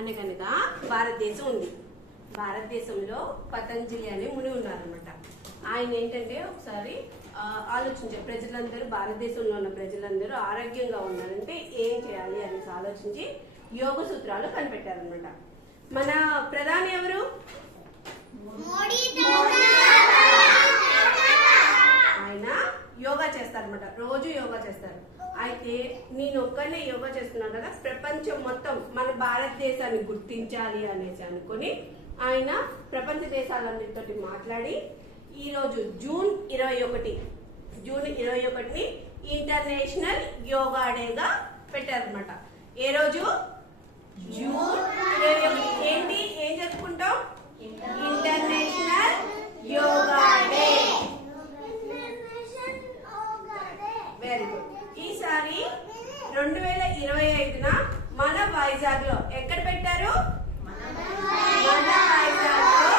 అనగనగా భారతదేశం ఉంది. భారతదేశంలో పతంజలి అనే ముని ఉన్నారనమాట. ఆయన ఏంటంటే ఒకసారి ఆలోచించారు, ప్రజలందరూ భారతదేశంలో ఉన్న ప్రజలందరూ ఆరోగ్యంగా ఉన్నారంటే ఏం చేయాలి అనేసి ఆలోచించి యోగ సూత్రాలు కనిపెట్టారనమాట. మన ప్రధాని ఎవరు? ఆయన యోగా చేస్తారనమాట, రోజు యోగా చేస్తారు. అయితే నేను ఒక్కనే యోగా చేస్తున్నాను కదా, ప్రపంచం మొత్తం మన భారతదేశాన్ని గుర్తించాలి అనేసి అనుకుని ఆయన ప్రపంచ దేశాలన్నిటితోటి మాట్లాడి ఈరోజు జూన్ 21ని ఇంటర్నేషనల్ యోగా డేగా పెట్టారనమాట. ఏ రోజు? జూన్ 21. ఏంటి, ఏం జరుపుకుంటాం? International yoga day. Very good. ఈసారి 2025న మన వైజాగ్ లో ఎక్కడ పెట్టారు? మన వైజాగ్ లో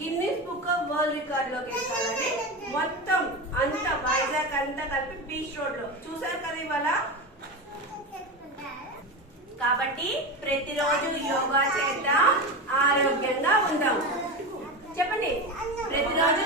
Guinness book of world record లోకి ఎక్కాలని మొత్తం అంతా వైజాగ్ అంతా కలిపి బీచ్ రోడ్ లో చూసారు కదా ఇవాళ. కాబట్టి ప్రతిరోజు యోగా చేద్దాం, ఆరోగ్యంగా ఉందాం. చెప్పండి, ప్రతిరోజు